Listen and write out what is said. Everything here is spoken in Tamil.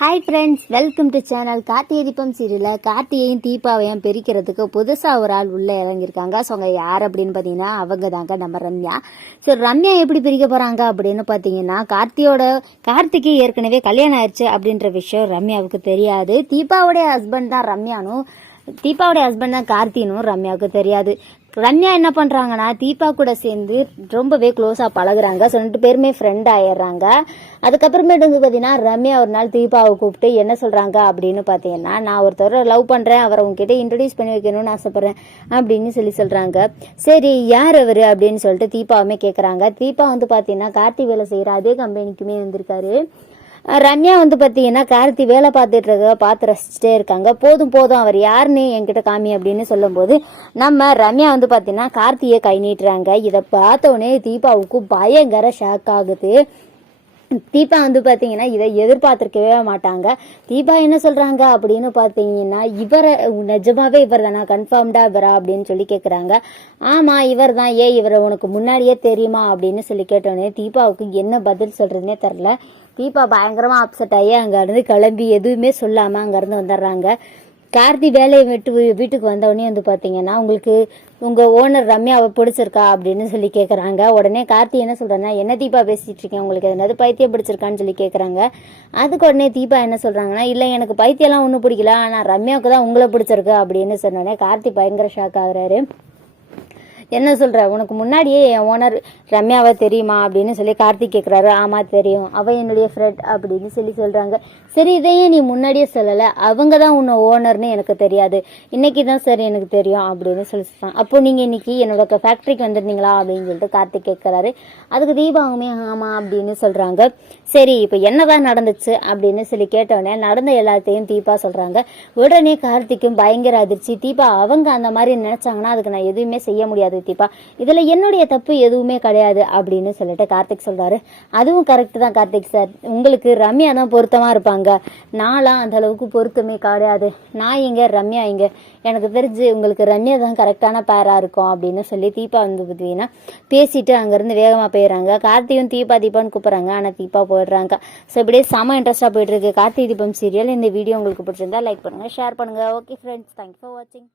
Hi friends welcome to channel Karthigai Deepam சீரியலில் கார்த்திகையும் தீபாவையும் பிரிக்கிறதுக்கு புதுசாக ஒரு ஆள் உள்ளே இறங்கியிருக்காங்க. ஸோ அவங்க யார் அப்படின்னு பார்த்தீங்கன்னா அவங்க தாங்க நம்ம ரம்யா. ஸோ ரம்யா எப்படி பிரிக்க போகிறாங்க அப்படின்னு பார்த்தீங்கன்னா கார்த்தியோட கார்த்திக்கு ஏற்கனவே கல்யாணம் ஆயிடுச்சு அப்படின்ற விஷயம் ரம்யாவுக்கு தெரியாது. தீபாவுடைய ஹஸ்பண்ட் தான் ரம்யானும். தீபாவுடைய ஹஸ்பண்ட் தான் கார்த்தினும் ரம்யாவுக்கு தெரியாது. ரம்யா என்ன பண்ணுறாங்கன்னா தீபா கூட சேர்ந்து ரொம்பவே க்ளோஸாக பழகுறாங்க. ஸோ ரெண்டு பேருமே ஃப்ரெண்ட் ஆயிடுறாங்க. அதுக்கப்புறமேட்டுங்க பார்த்தீங்கன்னா ரம்யா ஒரு நாள் தீபாவை கூப்பிட்டு என்ன சொல்கிறாங்க அப்படின்னு பார்த்தீங்கன்னா நான் ஒருத்தரை லவ் பண்ணுறேன் அவரை உங்ககிட்ட இன்ட்ரடியூஸ் பண்ணி வைக்கணும்னு ஆசைப்பட்றேன் அப்படின்னு சொல்லி சொல்கிறாங்க சரி யார் அவர் அப்படின்னு சொல்லிட்டு தீபாவுமே கேட்குறாங்க தீபா வந்து பார்த்தீங்கன்னா கார்த்தி வேலை செய்கிற அதே கம்பெனிக்குமே வந்திருக்காரு. ரம்யா வந்து பார்த்தீங்கன்னா கார்த்தி வேலை பார்த்துட்டு இருக்க பார்த்து ரசிச்சுட்டே இருக்காங்க. போதும் போதும் அவர் யாருன்னு என்கிட்ட காமி அப்படின்னு சொல்லும்போது நம்ம ரம்யா வந்து பார்த்தீங்கன்னா கார்த்தியை கை நீட்டுறாங்க. இதை பார்த்த உடனே தீபாவுக்கு பயங்கர ஷாக் ஆகுது. தீபா வந்து பார்த்தீங்கன்னா இதை எதிர்பார்த்துருக்கவே மாட்டாங்க. தீபா என்ன சொல்கிறாங்க அப்படின்னு பார்த்தீங்கன்னா இவரை நிஜமாவே இவர் தானா கன்ஃபார்ம்டா இவரா அப்படின்னு சொல்லி கேட்குறாங்க ஆமாம் இவர் தான் ஏன் இவரை உனக்கு முன்னாடியே தெரியுமா? அப்படின்னு சொல்லி கேட்டோடனே தீபாவுக்கு என்ன பதில் சொல்கிறதுனே தெரில தீபா பயங்கரமாக அப்செட் ஆகி அங்கேருந்து கிளம்பி எதுவுமே சொல்லாமல் அங்கேருந்து வந்துடுறாங்க. கார்த்தி வேலையை விட்டு வீட்டுக்கு வந்தவொடனே வந்து பார்த்தீங்கன்னா உங்களுக்கு உங்கள் ஓனர் ரம்யாவை பிடிச்சிருக்கா அப்படின்னு சொல்லி கேட்குறாங்க உடனே கார்த்தி என்ன சொல்கிறேன்னா என்ன தீபா பேசிகிட்டு இருக்கேன் உங்களுக்கு எதனாவது பைத்தியம் பிடிச்சிருக்கான்னு சொல்லி கேட்குறாங்க அதுக்கு உடனே தீபா என்ன சொல்கிறாங்கன்னா இல்லை எனக்கு பைத்தியம்லாம் ஒன்றும் பிடிக்கல. ஆனால் ரம்யாவுக்கு தான் உங்களை பிடிச்சிருக்கு அப்படின்னு சொன்னோடனே கார்த்தி பயங்கர ஷாக் ஆகுறாரு. என்ன சொல்ற? உனக்கு முன்னாடியே என் ஓனர் ரம்யாவை தெரியுமா? அப்படின்னு சொல்லி கார்த்திக் கேட்குறாரு ஆமா தெரியும். அவ என்னுடைய ஃப்ரெண்ட் அப்படின்னு சொல்லி சொல்றாங்க. சரி இதையே நீ முன்னாடியே சொல்லலை. அவங்க தான் உன்னை ஓனர்னு எனக்கு தெரியாது. இன்னைக்கு தான் சார் எனக்கு தெரியும் அப்படின்னு சொல்லி சொல்றாங்க. அப்போ நீங்க இன்னைக்கு என்னோட ஃபேக்ட்ரிக்கு வந்திருந்தீங்களா? அப்படின்னு சொல்லிட்டு கார்த்திக் கேட்குறாரு அதுக்கு தீபாவுமே ஆமா அப்படின்னு சொல்றாங்க. சரி இப்போ என்னதான் நடந்துச்சு அப்படின்னு சொல்லி கேட்டோடனே நடந்த எல்லாத்தையும் தீபா சொல்றாங்க. உடனே கார்த்திக்கும் பயங்கர அதிர்ச்சி. தீபா அவங்க அந்த மாதிரி நினைச்சாங்கன்னா அதுக்கு நான் எதுவுமே செய்ய முடியாது. தீபா இதில் என்னுடைய தப்பு எதுவுமே கிடையாது அப்படின்னு சொல்லிட்டு கார்த்திக் சொல்கிறாரு அதுவும் கரெக்ட் தான் கார்த்திக் சார் உங்களுக்கு ரம்யா தான் பொருத்தமாக இருப்பாங்க. நான்லாம் அந்த அளவுக்கு பொருத்தமே கிடையாது. நான் இங்கே ரம்யா இங்க. எனக்கு தெரிஞ்சு உங்களுக்கு ரம்யா தான் கரெக்டான பேராக இருக்கும் அப்படின்னு சொல்லி தீபா வந்து பார்த்தீங்கன்னா பேசிட்டு அங்கேருந்து வேகமாக போயிடுறாங்க. கார்த்தியும் தீபா தீபான்னு கூப்பிட்றாங்க. ஆனால் தீபா போயிடுறாங்க. ஸோ இப்படியே செம இன்ட்ரெஸ்டா போயிட்டுருக்கு கார்த்திகை தீபம் சீரியல் இந்த வீடியோ உங்களுக்கு பிடிச்சிருந்தா லைக் பண்ணுங்கள் ஷேர் பண்ணுங்க. ஓகே ஃப்ரெண்ட்ஸ் தேங்க்ஸ் ஃபார் வாட்சிங்